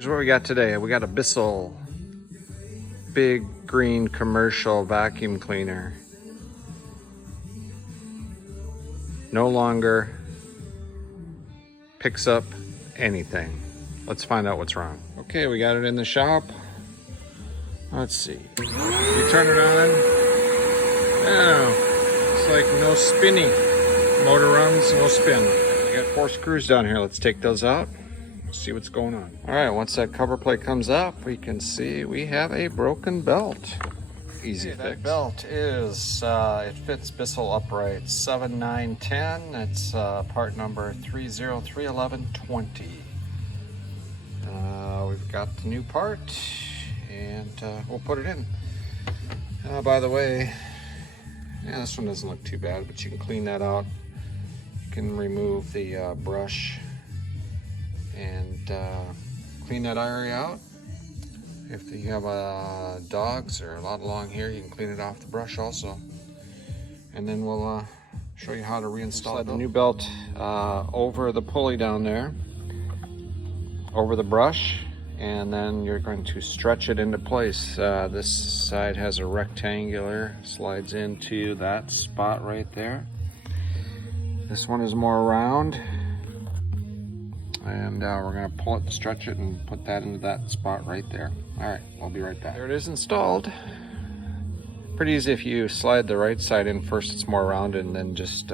Here's what we got today. We got a Bissell big green commercial vacuum cleaner. No longer picks up anything. Let's find out what's wrong. Okay, we got it in the shop. Let's see. You turn it on. Oh, it's like no spinning. Motor runs, no spin. We got 4 screws down here. Let's take those out. See what's going on. All right, once that cover plate comes up, we can see we have a broken belt. Easy fix. That belt is, it fits Bissell upright 7910. It's part number 3031120. We've got the new part, and we'll put it in. By the way, yeah, this one doesn't look too bad, but you can clean that out. You can remove the brush and clean that area out. If you have dogs or a lot of long hair, you can clean it off the brush also. And then we'll show you how to reinstall the new belt over the pulley down there, over the brush, and then you're going to stretch it into place. This side has a rectangular, slides into that spot right there. This one is more round. And we're going to pull it, stretch it, and put that into that spot right there. All right, we'll be right back. There it is installed. Pretty easy. If you slide the right side in first, it's more rounded, and then just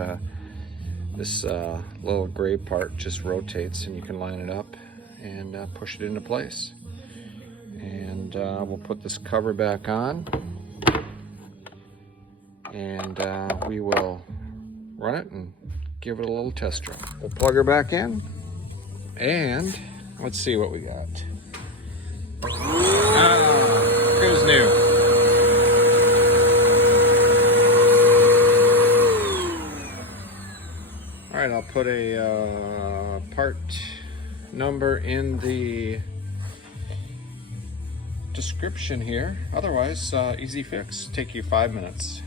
this little gray part just rotates, and you can line it up and push it into place. And we'll put this cover back on, and we will run it and give it a little test drive. We'll plug her back in. And let's see what we got. Who's new? All right, I'll put a part number in the description here. Otherwise, easy fix. Take you 5 minutes.